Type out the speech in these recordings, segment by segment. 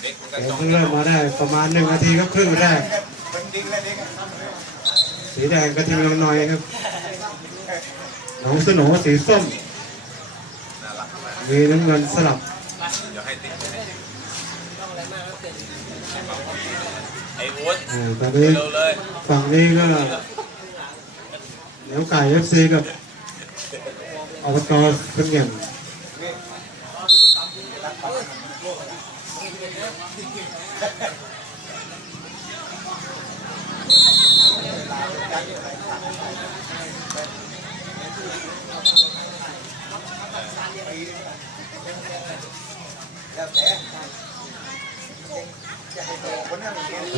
เด็กก็เดี๋ยวต้องเพิ่งเริ่มมาได้ประมาณหนึ่งนาทีครับครึ่งแรกสีแดงกระทิงลงหน่อยครับหนองสโหนสีส้มน่ารักมากมีน้ำเงินสลับเดี๋ยวให้ติ๊กให้ติ๊กไอ้วุฒิอ่าตอนนี้เร็วเลยฝั่งนี้ก็เหนียวไก่เอฟซีกับอบตเพิ่งเงียม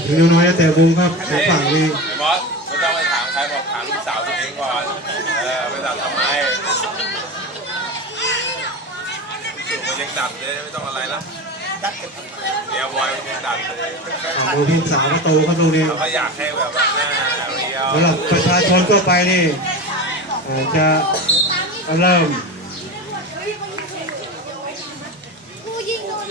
ถึงน้อยๆแต่บุงครับของฝั่งนี้ไอ้บอสไม่ต้องไปถามใครบอกถามลูกสาวตัวเองก่อนเออไปถามทำไม สูมันยังดัดเลยไม่ต้องอะไรแล้วเดี๋ยวบอยมันยังดัดเลยฝั่งมือทีมสาวประตูครับตรงนี้เราก็อยากให้แบบว่าหน้าเรียวสำหรับประชาชนทั่วไปนี่เอ่อจะเริ่มผู้ยิงโดน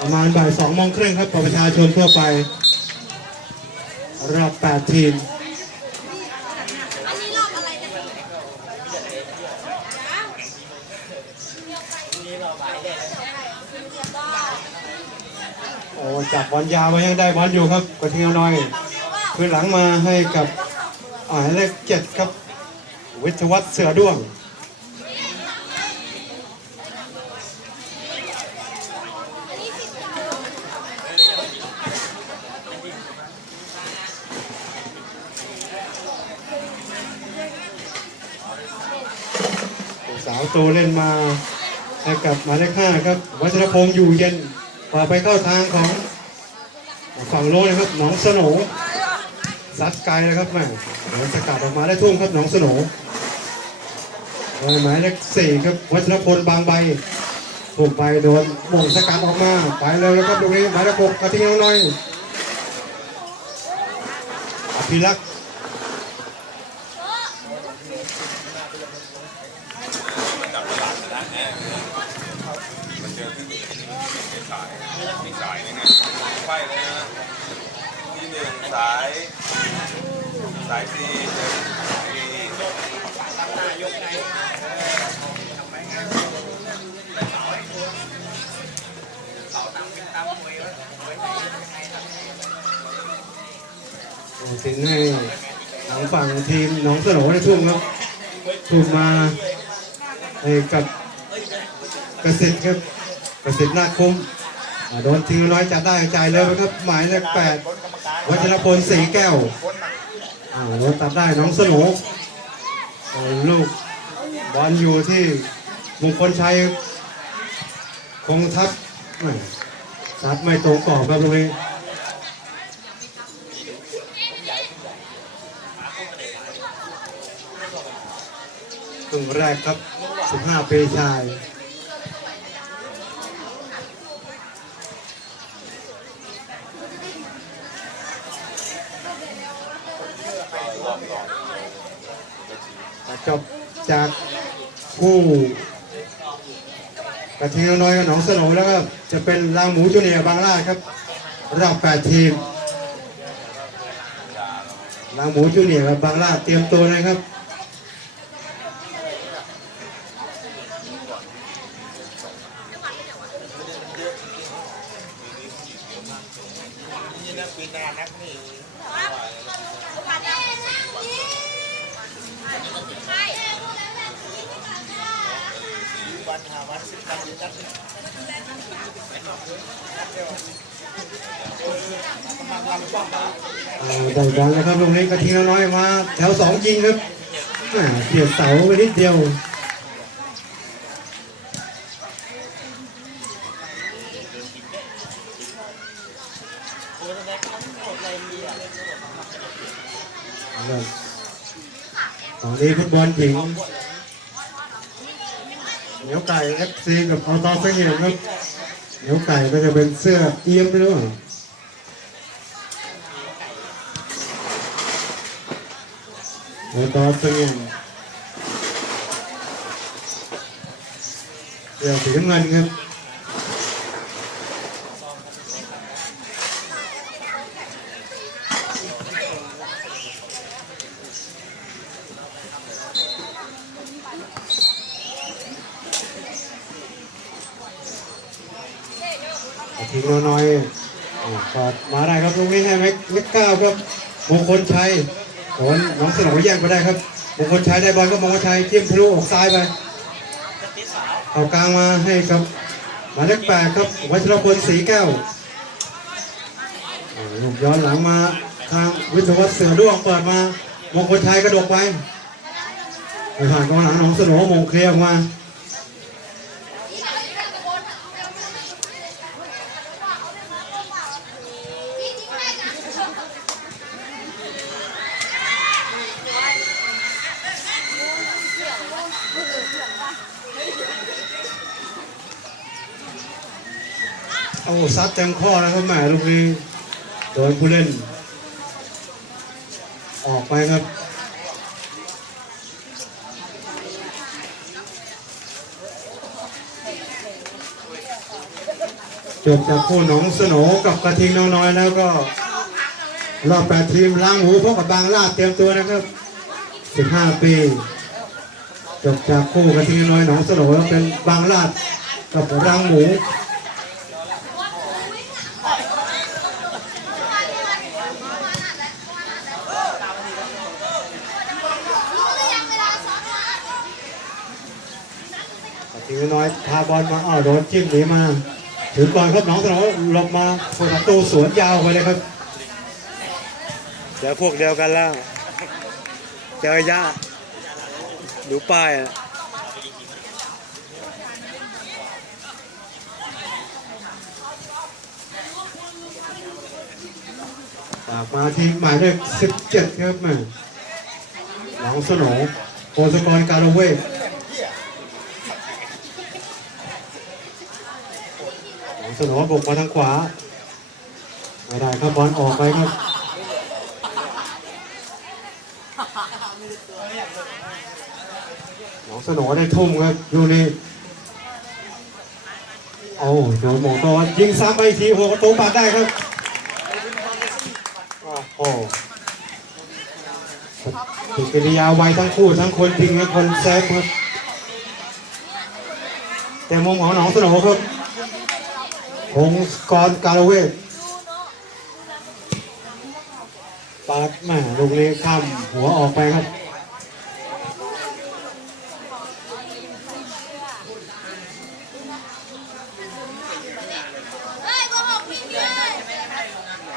ประมาณบ่ายสองโมงครึ่งครับของประชาชนทั่วไป รอบแปดทีม อันนี้รอบอะไรนะ โอ้จับบอลยาวมายังได้บอลอยู่ครับกระเทียมน้อยคืนหลังมาให้กับอ่าเลขเจ็ดครับ วิทยวัฒน์เสือด้วงสาวโตเล่นมาให้กับหมายเลขห้าครับ วัชรพงษ์อยู่เย็น พาไปเข้าทางของฝั่งโน้นนะครับหนองสโหนซัดไกลเลยครับแม่เดี๋ยวสกัดออกมาได้ทุ่มครับหนองสโหนหมายเลขสี่ครับวัชรพลบางใบพุ่งไปโดนหม่งสกัดออกมาไปเลยแล้วครับตรงนี้หมายเลขหกกระทิงน้อยอภิรักษ์ มันจับตลาดชนะแน่มันเจอที่ไม่ สายไม่สายนี่ไงไฟเลยนะที่หนึ่งสาย สายสี่เจอสายสี่สินให้ทางฝั่งทีมหนองสโหนในช่วงครับถูกมาให้กับเกษตรครับเกษตรนาคม โดนทีมน้อยจัดได้จ่ายเลยครับหมายเลขแปดวัชรพลสีแก้วอ่าโดนตัดได้น้องสนโอ้ลูกบอลอยู่ที่มงคลชัยคงทัพแหม่ซัดไม่ตรงกรอบครับตรงนี้ครึ่งแรกครับ 15 ปีชาย จบจากคู่กระทิงน้อยกับหนองสโหนแล้วก็จะเป็นลางหมูจูเนียบางลาดครับรอบ8ทีมลางหมูจูเนียกับบางลาดเตรียมตัวนะครับ ได้บอลแล้วครับลงนี้กระทิงน้อยมาแถวสองยิงครับแหม่เสียดเสาไปนิดเดียวตอนนี้ฟุตบอลหญิง นียวไก่เอฟซีกับเออตเสงี่ยมครับเหนียวไก่ก็จะเป็นเสื้อเอียมหรือเปล่าออตเสงี่ยมเดี๋ยวสีน้ำเงินครับ ทีมน้อยๆอ่าสอดมาได้ครับตรงนี้ให้แม็กแม็กเก้าครับมงคลชัยโอนน้องสนองแย่งไปได้ครับมงคลชัยได้บอลก็มงคลชัยเทียมทะลุออกซ้ายไปเอากลางมาให้ครับหมายเลขแปดครับวัชรพลศรีแก้วลูกย้อนหลังมาทางวิทยาวัฒน์เสือด้วงเปิดมามงคลชัยกระโดดไปผ่านกองหลังหนองสนองมงเคลียร์มา โอ้ซัดเต็มข้อนะครับแหมลูกนี้โดนผู้เล่น ออกไปครับจบจากคู่หนองสโหนกับกระทิงน้องน้อยแล้วก็รอบแปดทีมล้างหูพบกับบางลาดเตรียมตัวนะครับ 15 ปีจบจากคู่กระทิงน้อยหนองสนแล้วเป็นบางลาดกับรังหมู ทีน้อยพาบอลมาอ้าวโดนจิ้มหนีมา ถึงก่อนครับหน้องสนองหลบมาประตูสวนยาวไปเลยครับเจอพวกเดียวกันแล้วเจอยะดูป้ายอะฝากมาทีมหมายเลข17 ครับแม่หนองสนองโพสกรการเวท นองบุกมาทางขวา ไม่ได้ครับบอลออกไปครับหนองสนอได้ทุ่มครับดูนี่โอ้โดนหมงตอนยิงซ้ำไปอีกทีหัวประตูปาดได้ครับโอ้โหปฏิกิริยาไวทั้งคู่ทั้งคนยิงและคนเซฟครับแต่มุมของหนองสนอครับ พงศกรการเวทปาดแม่ลูกนี้ข้ามหัวออกไปครับเกหกวิ่งเลย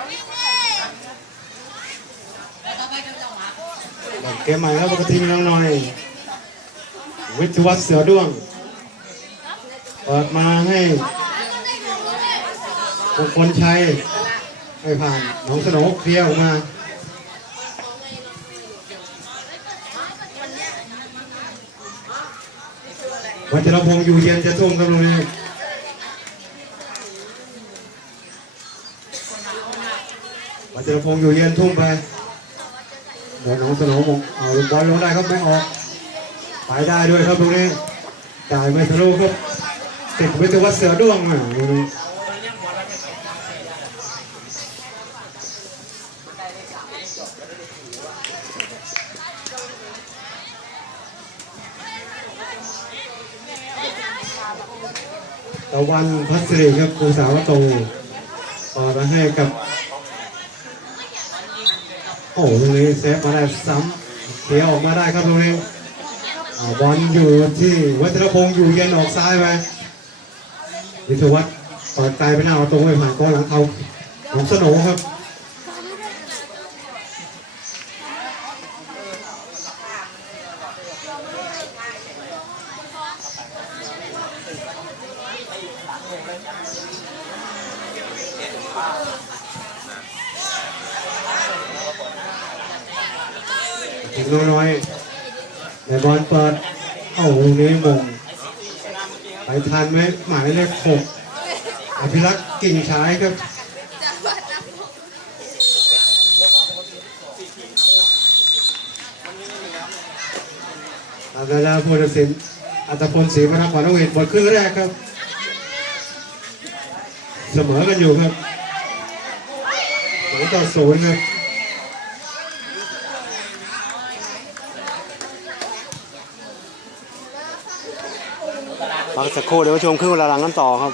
วิ่งเลยหลังเกมใหม่ครับปกติน้องหน่อย วิทยวัฒเสือด้วง เปิดมาให้ มงคลชัยไม่ผ่านหน้องสนองเคลียร์ออกมาวัชรพงษ์อยู่เย็นจะทุ่มครับลูกนี้วัชรพงษ์อยู่เย็นทุ่มไปเดี๋ยวน้องสโนมเอาลูกบอลลงได้ครับไม่ออกไปได้ด้วยครับตรงนี้จ่ายไม่ทะลุครับติดวิทยาวัฒน์เสือด้วงอะ ตะวันพัสรีครับครูสาวโตต่อมาให้กับ โอ้โหตรงนี้เซฟมาได้ซ้ำเสียออกมาได้ครับตรงนี้บอลอยู่ที่วัชรพงศ์อยู่เย็นออกซ้ายไปวิทวัฒน์เปิดไกลไปหน้าประตูไปผ่านก้อนหลังเอาของสนุกครับ ถึงน้อยๆแต่บอลเปิดเอ้าตรงนี้มงไปทันไหมหมายเลขหกอภิรักษ์กิ่งฉายครับจะวัดนะตามเวลาผู้ตัดสินอัตพลศรีพนักขวัญนเวทบทครึ่งแรกครับ เสมอกันอยู่ครับศูนย์ต่อศูนย์ครับ พักสักครู่เดี๋ยวมาชมครึ่งเวลาหลังกันต่อครับ